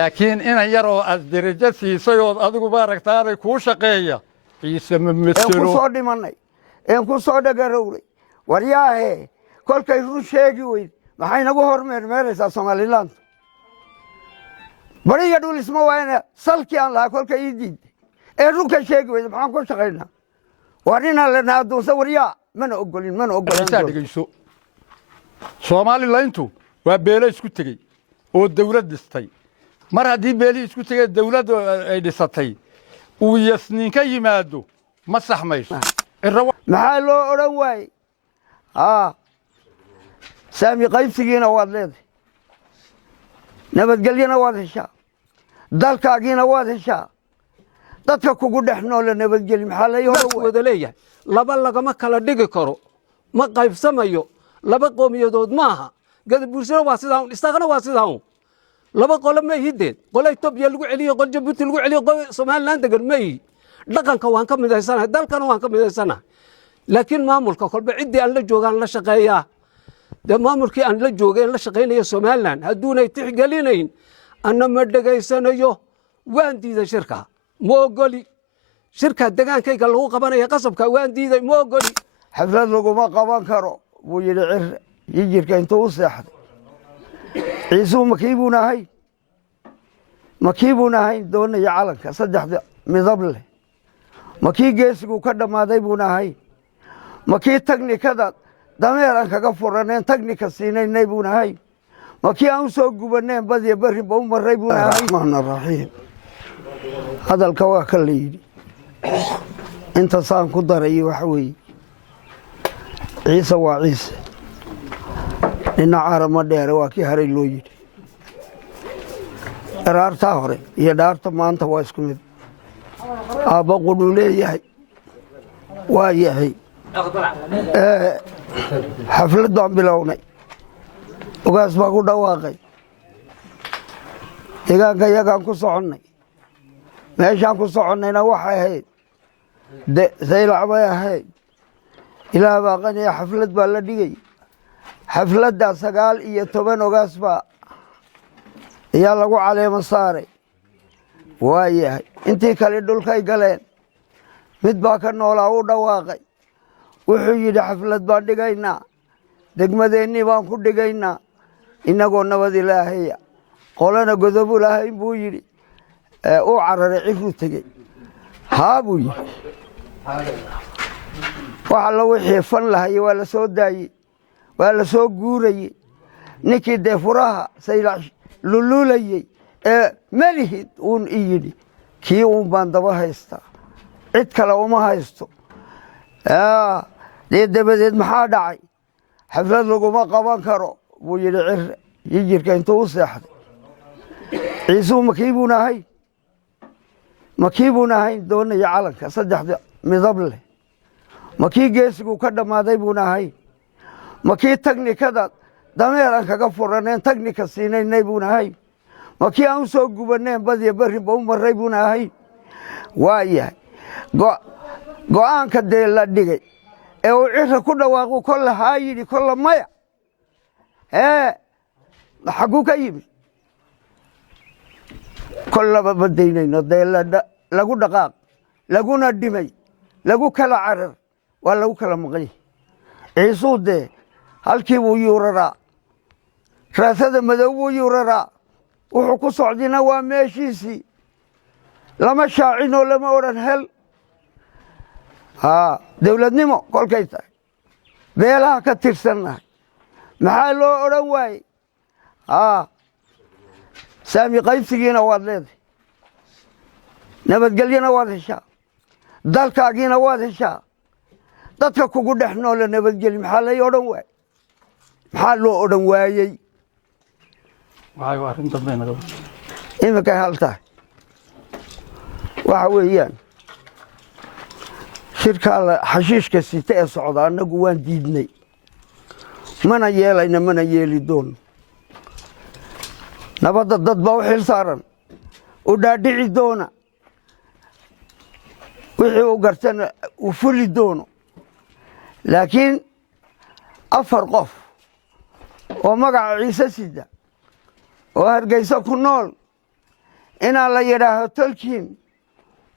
لكن أنا يرى الدرجة سيسيود أدو بارك تاري كوشقية عيسى ممثلو كو صودي مني كو صودا غروري ورياه كل كي رو شيغي وي maxay nagu hormeermeeraysaa Soomaaliland bari yadul isma wayna salki aan la kolka idid ruka sheegi way maxaan ku shaqeynaa warina la naado sawriya mana ogolin dhageyso Soomaaliland waa beelo isku tagay oo dawlad dhistay mar hadii beelo isku tagay dawlad ay dhisatay uu yasniin ka yimaado ma saxmayso maxaa loo oran waay سامي قيبسينا وادلد نبت قلينا وادشا دالكاغينا وادشا dadka kugu dhaxnool nabad geli maxaa la yiraahdaa wada leeyahay laba lagama kala dhigi karo ma qaybsamayo laba qoomiyadood maaha gadab bulshada waa sidaa istaqana waa sidaa laba qolo ma hideen qolo Itoobiya lagu celiyo qol Jabuuti lagu celiyo qol Soomaaliland degan ma yi dhaqanka waan ka midaysanahay dalkana waan ka midaysanahay laakiin maamulka kolba cidii aan la joogan la shaqeeyaa ده maamulkii aan la joogay la shaqeynaya Soomaaliland haduunay tixgelinayn anna ma dhageysanayo waan diiday shirka ma ogoli shirka degaankayga lagu qabanaya qasabka waan diiday ma ogoli xaflad lagu ma qaban karo buu yiri yijirka intuu u seexday ciisu makiibunahay doonaya calanka saddexda midab leh makii geesigu ka dhamaaday buunahay makii tagnikada dameer aan kaga furaneen tagnika siinay buunahay makii aan soo gubaneen badiya bari buu maray buunahay rahmaan rahiim hadalka waa ka leeydi inta saan ku daray waxa weey ciise waa ciise dhinaca arama dheer waa kii haray loo yiri qaraarta hore iyo dhaarta maanta waa isku mid aaba qudhu leeyahay waa yahay xaflad baan bilownay ugaas baa ku dhawaaqay deegaanka yagaan ku soconnay meeshaan ku soconnayna waxay ahayd saylac bay ahayd ilaah baa qaniya xaflad baa la dhigay xafladda 19 ugaas baa ayaa lagu caleemo saaray waa yahay intii kale dhulkay galeen mid baa ka noolaa u dhawaaqay wuxuu yidhi xaflad baan dhigaynaa degmadeennii baan ku dhigaynaa inagoo nabad ilaahaya qolana godob ilaahay buu yidhi u cararay cirru tegey haa buu yidhi waxa la wixii fan lahayay waa la soo daayey waa la soo guurayey ninkii dee furaha saylac luluulayey malihid uun i yidhi kii uun baan daba haystaa cid kale uma haysto dee dabadeed maxaa dhacay xaflad laguma qaban karo buu yidhi yijirka intuu u seexday ciisuu makiibunahay doonaya calanka saddexda midab leh makii geesigu ka dhamaaday buunahay makii tagnikada dameer aan kaga furaneen tagnika siinay buunahay makii aan soo gubaneen badiya bari buu maray buunahay waa yahay go'aanka dee la dhigay uu cirra ku dhawaaqo kolla haa yidhi kolla maya xaguu ka yimid kollaba badaynayno dee lagu dhaqaaq laguna dhimay lagu kala carar waa lagu kala maqan yahay ciisuu dee halkii buu yuuraraa raasada madow buu yuuraraa wuxuu ku socdina waa meeshiisii lama shaacinoo lama odhan hel dawladnimo kolkay tahay beelaha ka tirsannahay maxaa loo odhan waayey saami qaybsigiina waad leedahay nabadgelyana waad heshaa dalkaagiina waad heshaa dadka kugu dhaxnool nabadgeli maxaa la odhan waayey maxaa loo odhan waayey imikay hal tahay waxa weeyaan shirka xashiishka sita ee socda annagu waan diidnay mana yeelayna mana yeeli doono nabadda dad baa u xil saaran u dhaadhici doona wixii u gartana u fuli doono laakiin 4 qof oo magaca ciise sida oo hargeysa ku nool inaan la yidhaaho tolkiin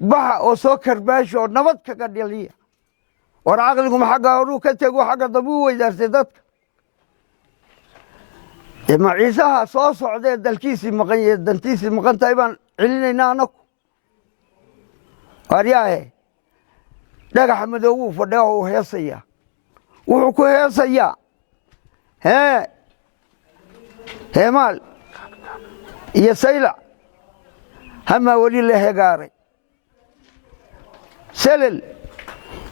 baxa oo soo karbaashi oo nabad kaga dhaliya war caqliguma xagga horuu ka tego xagga dabuu weydaarsay dadka ma ciisaha soo socdee dalkiisii maqan yahe dantiisii maqan tahay baan celinaynaa anaku waryaahe dhagaxa madoowuu fadhiya oo uu heesayaa wuxuu ku heesayaa heemaal iyo saylac hamaa weli la hegaaray selel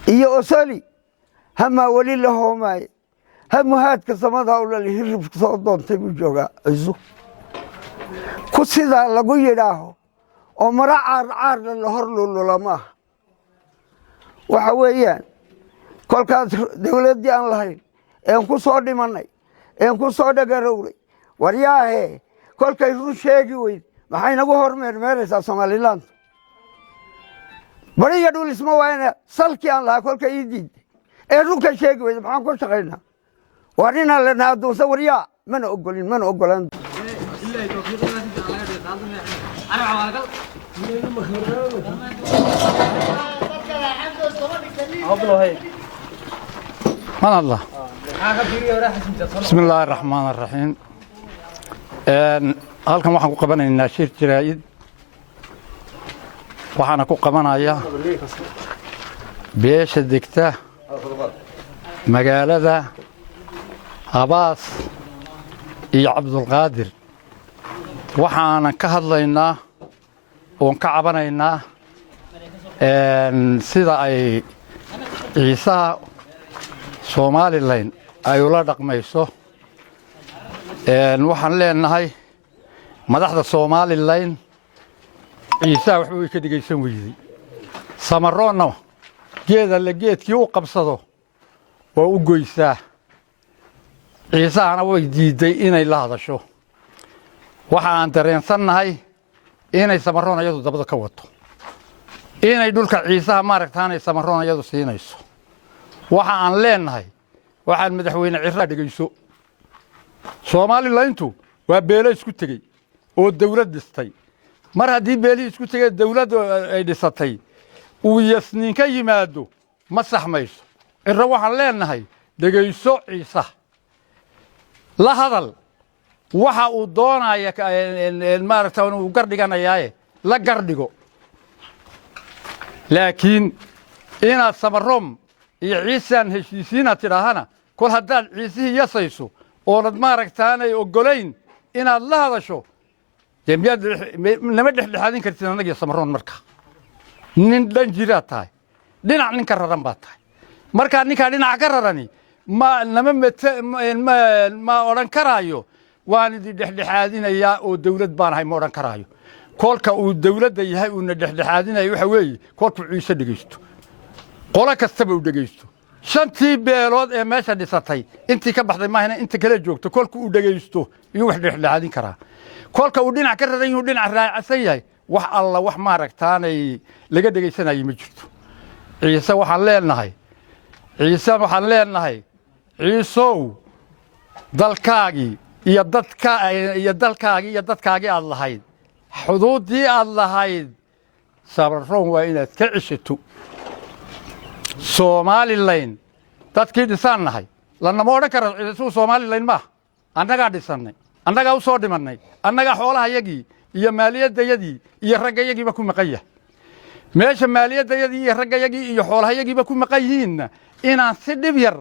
iyo osoli hamaa weli la hoomaaye hamuhaadka samada ulal hiribka soo doontay buu joogaa ciso ku sidaa lagu yidhaaho oo mara caarcaarna la hor lulula maaha waxa weeyaan kolkaas dawladdii aan lahayn een ku soo dhimannay een ku soo dhagarowray waryaahe kolkay run sheegi weyd maxay nagu hormeermeeraysaa somalilaanta bariya dhul isma waayna salkii aan lahaa kolka ii diidday ee runka sheegi weyda maxaan ku shaqaynaa waa ninaan lena addoonsa waryaa mana ogolaan من الله بسم الله الرحمن الرحيم halkan waxaan ku qabanaynaa shir jiraayid waxaana ku qabanayaa beesha degta magaalada habaas iyo cabdulqaadir waxaanan ka hadlaynaa oon ka cabanaynaa sida ay ciisaha somalilan ay ula dhaqmayso waxaan leenahay madaxda somalilan ciisaha waxba way ka dhegaysan weyday samaroonna geed alle geedkii u qabsado waa u goysaa ciisahana way diidday inay la hadasho waxa aan dareensannahay inay samaroon iyadu dabada ka wato inay dhulka ciisaha maaragtaanay samaroon iyadu siinayso waxa aan leenahay waxaan madaxweyne cirraa dhegayso somalilantu waa beelo isku tegey oo dawlad dhistay mar haddii beelihii isku tegey dawladdu ay dhisatay uu yasniin ka yimaado ma saxmayso cirro waxaan leenahay dhegayso ciisaha la hadal waxa uu doonaya maaragta uu gardhiganayaaye la gardhigo laakiin inaad samaroom iyo ciisaan heshiisiinaad tidhaahana kol haddaad ciisihii yasayso oonad maaragtaanay oggolayn inaad la hadasho dee miyaad nama dhexdhexaadin kartid annagiyo samaroon marka nin dhan jiraad tahay dhinac nin ka raran baad tahay markaa ninkaa dhinaca ka rarani ma odhan karaayo waan idin dhexdhexaadinayaa oo dawlad baan ahay ma odhan karaayo kolka uu dawladda yahay uuna dhexdhexaadinayo waxa weeye kolkuu ciise dhegaysto qolo kastaba uu dhegaysto shantii beelood ee meesha dhisatay intii ka baxday maahina inta kale joogto kolka uu dhegaysto iyuu wax dhexdhexaadin karaa kolka uu dhinac ka raran yuu dhinac raacsan yahay wax alla wax maaragtaanay laga dhegaysanayay ma jirto ciise waxaan leenahay ciisow dalkaagii iyo dadkaagii aad lahayd xuduuddii aad lahayd samaroon waa inaad ka ceshato somalilan dadkii dhisaan nahay lanama odhan kara ciisuu somalilan maaha annagaa dhisannay annagaa u soo dhimannay annagaa xoolahayagii iyo maaliyaddayadii iyo raggayagiiba ku maqan yahay meesha maaliyaddayadii iyo raggayagii iyo xoolahayagiiba ku maqan yihiinna inaan si dhib yar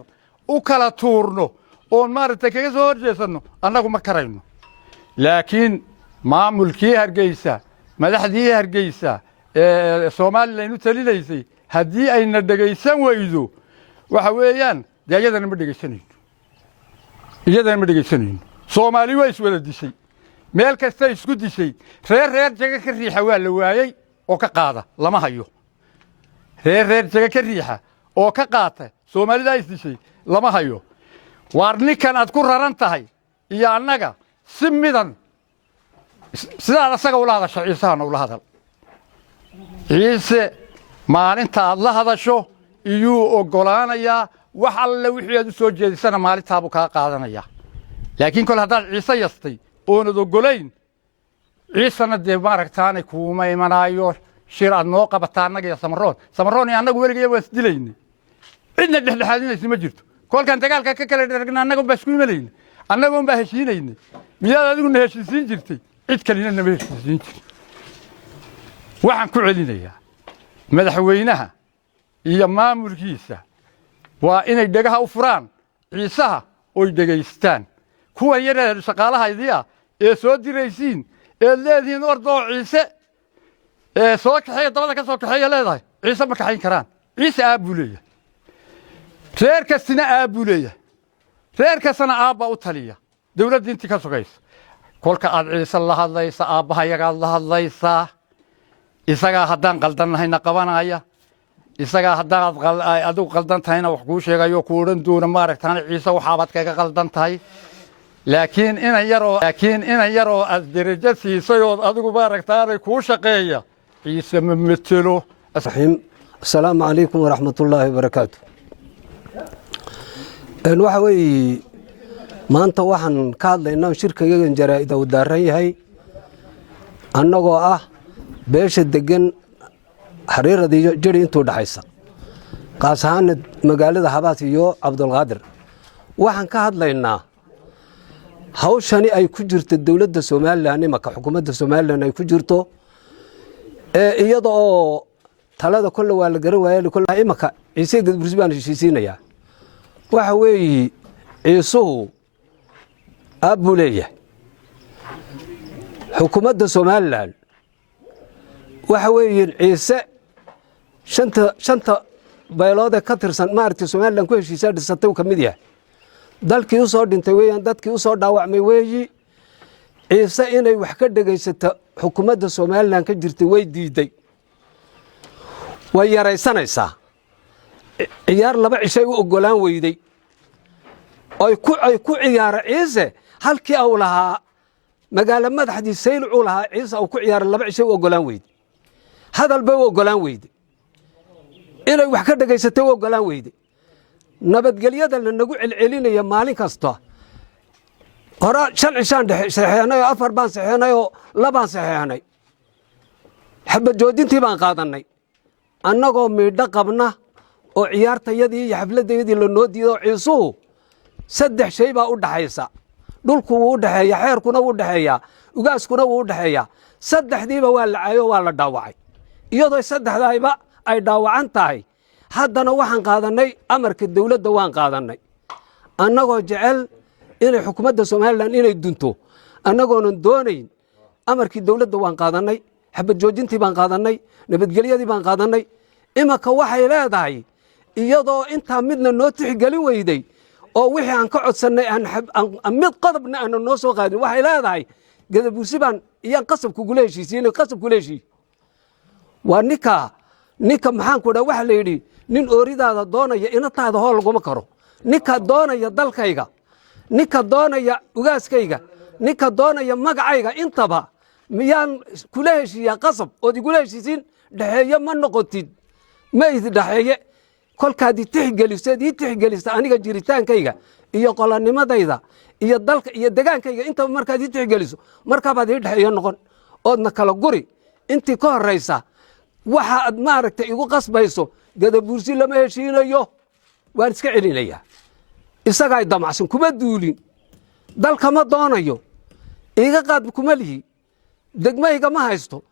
u kala tuurno oon maaragtay kaga soo horjeesanno annagu ma karayno laakiin maamulkii hargeysa madaxdii hargeysa ee somalilan u talinaysay haddii ayna dhegaysan weydo waxa weeyaan dee iyadana ma dhegaysanayno soomaali waa iswada dishay meel kasta isku dishay reer jaga ka riixa waa la waayey oo ka qaada lama hayo reer jaga ka riixa oo ka qaata soomaalidaa isdishay lama hayo waar ninkan aad ku raran tahay iyo annaga si midan sidaad asaga ula hadasho ciisahana ula hadal ciise maalinta aad la hadasho iyuu oggolaanayaa wax alle wixii aad u soo jeedisana maalintaabuu kaa qaadanayaa laakiin kol haddaad ciise yastay oonad oggolayn ciisana dee maaragtaanay kuuma imanaayo shir aad noo qabataa annaga iyo samaroon iyo annagu weligaya waa isdilayna cidna dhexdhexaadinaysa ma jirto kolkaan dagaalka ka kala dheragna annaga unbaa isku imanayna annaga unbaa heshiinayna miyaad adiguna heshiisiin jirtay cid kalina nama heshiisiin jirto waxaan ku celinayaa madaxweynaha iyo maamulkiisa waa inay dhegaha u furaan ciisaha oy dhegaystaan kuwan yareer shaqaalahaydii ah ee soo diraysiin eed leedihiin ordoo ciise ee soo kaxeeya dabada ka soo kaxeeya leedahay ciise ma kaxayn karaan ciise aab buu leeyahay reer kastina aab buu leeyahay reer kastana aabbaa u taliya dawladda intii ka sugaysa kolka aad ciise la hadlaysa aabbahayagaad la hadlaysaa isagaa haddaan qaldannahayna qabanaya isagaa haddaad adigu qaldan tahayna wax kuu sheegayo ku odhan doona maaragtaan ciise waxaabaad kaga qaldan tahay laakiin inan yaroo aad derajo siisay ood adigu maaragtaanay kuu shaqeeya ciise ma metelo asalaamu calaykum waraxmatullaahi wabarakaatu waxa weeye maanta waxaan ka hadlaynaa shirkayagan jaraa'id uu daaran yahay annagoo ah beesha degan xariiradiiyo jari intuu dhaxaysa qaas ahaana magaalada habaas iyo cabdulqaadir waxaan ka hadlaynaa hawshani ay ku jirto dowladda somalilan imaka xukuumadda somalilan ay ku jirto iyada oo talada kolle waa la garan waaya imaka ciise gadbursi baan heshiisiinayaa waxa weeye ciisuhu aab buu leeyahay xukuumadda somalilan waxa weeye ciise shanta beeloodee ka tirsan maaragtay somalilan ku heshiisaa dhisatay uu ka mid yahay dalkii u soo dhintay weeyaan dadkii u soo dhaawacmay weeyi ciise inay wax ka dhegaysato xukuumadda somalilan ka jirtay way diiday way yaraysanaysaa ciyaar 2 cishay u oggolaan weyday ay ku ciyaara ciise halkii uu lahaa magaalo madaxdii sayluc uu lahaa ciise uu ku ciyaara 2 cishay u oggolaan weyday hadal bay u oggolaan weyday inay wax ka dhegaysatay u oggolaan weyday nabadgelyada la nagu celcelinaya maalin kasta hore 5 cishaan saxeexnay 4 baan saxeexnay oo 2 baan saxeexnay xabad joodintii baan qaadanay annagoo miidho qabna oo ciyaartayadii iyo xafladayadii la noo diido ciisuhu 3 shay baa u dhaxaysa dhulku wuu u dhaxeeya xeerkuna wuu u dhaxeeya ugaaskuna wuu u dhaxeeya 3diiba waa la caayo waa la dhaawacay iyadoo 3daayba ay dhaawacan tahay haddana waxaan qaadanay amarka dawladda waan qaadanay annagoo jecel inay xukuumadda somalilan inay dunto annagoonan doonayn amarkii dawladda waan qaadanay xabad joojintii baan qaadanay nabadgelyadii baan qaadanay imaka waxay leedahay iyadoo intaa midna noo tixgelin weyday oo wixii aan ka codsannay mid qodobna aana noo soo qaadin waxay leedahay gadabuursi baan iyaan qasab kugula heshiisiinay qasab kula heshiiy waa ninka maxaan ku dhaa waxa la yidhi nin ooridaada doonaya inataada hool laguma karo ninka doonaya dalkayga ninka doonaya ugaaskayga ninka doonaya magacayga intaba miyaan kula heshiiyaa qasab ood igula heshiisiin dhexeeye ma noqotid ma idi dhexeeye kolkaad itixgeliseed ii tixgelisa aniga jiritaankayga iyo qolanimadayda iyo dalka iyo degaankayga intaba markaad ii tixgeliso markaabaad ii dhexeeye noqon oodna kala guri intii ka horraysa waxa aad maaragtay igu qasbayso gadabuursi lama heshiinayo waan iska celinayaa isagaa damacsan kuma duulin dalka ma doonayo iiga qaad kuma lihi degmayga ma haysto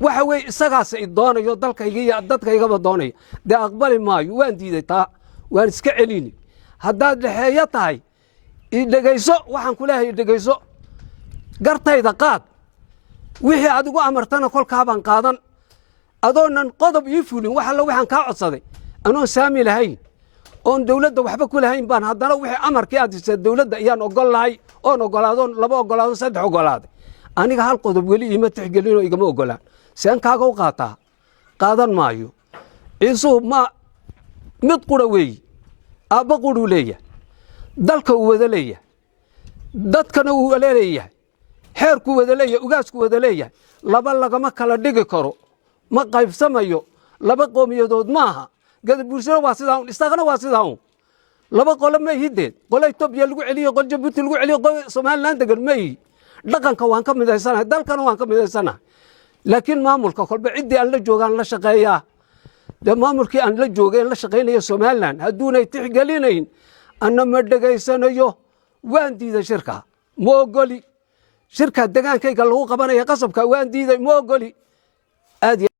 waxa weeye isagaas i doonayo dalkayga iyo dadkaygaba doonaya dee aqbali maayo waan diiday taa waan iska celini haddaad dhexeeyo tahay i dhegayso waxaan ku leeyahay i dhegayso gartayda qaad wixii aad igu amartana kolkaabaan qaadan adoonan qodob ii fulin wax alla waxaan kaa codsaday anoon saami lahayn oon dawladda waxba ku lahayn baan haddana wixii amarkii aad disay dawladda ayaan ogol lahay oon ogolaadoon 2 ogolaado 3 ogolaaday aniga hal qodob weli iima tixgelinoo igama ogolaan seen kaaga u qaataa qaadan maayo ciisuhu ma mid qura weeyi aabba quruu leeyahay dalka uu wada leeyahay dadkana uu wada leeyahay xeerkuu wada leeyahay ugaasku wada leeyahay laba lagama kala dhigi karo ma qaybsamayo 2 qoomiyadood maaha gadabuursina waa sidaa istaaqna waa sidaa 2 qolo ma yihiin qolo Itoobiya lagu celiyo qol Jabuuti lagu celiyo qol Soomaaliland degan ma yihiin dhaqanka waan ka midaysanahay dalkana waan ka midaysanahay laakiin maamulka kolba ciddii aan la joogaan la shaqeeyaa dee maamulkii aan la joogay la shaqaynaya Somaliland hadduunay tixgelinayn anna ma dhegaysanayo waan diiday shirka ma ogoli shirka degaankayga lagu qabanaya qasabka waan diiday ma ogoli aad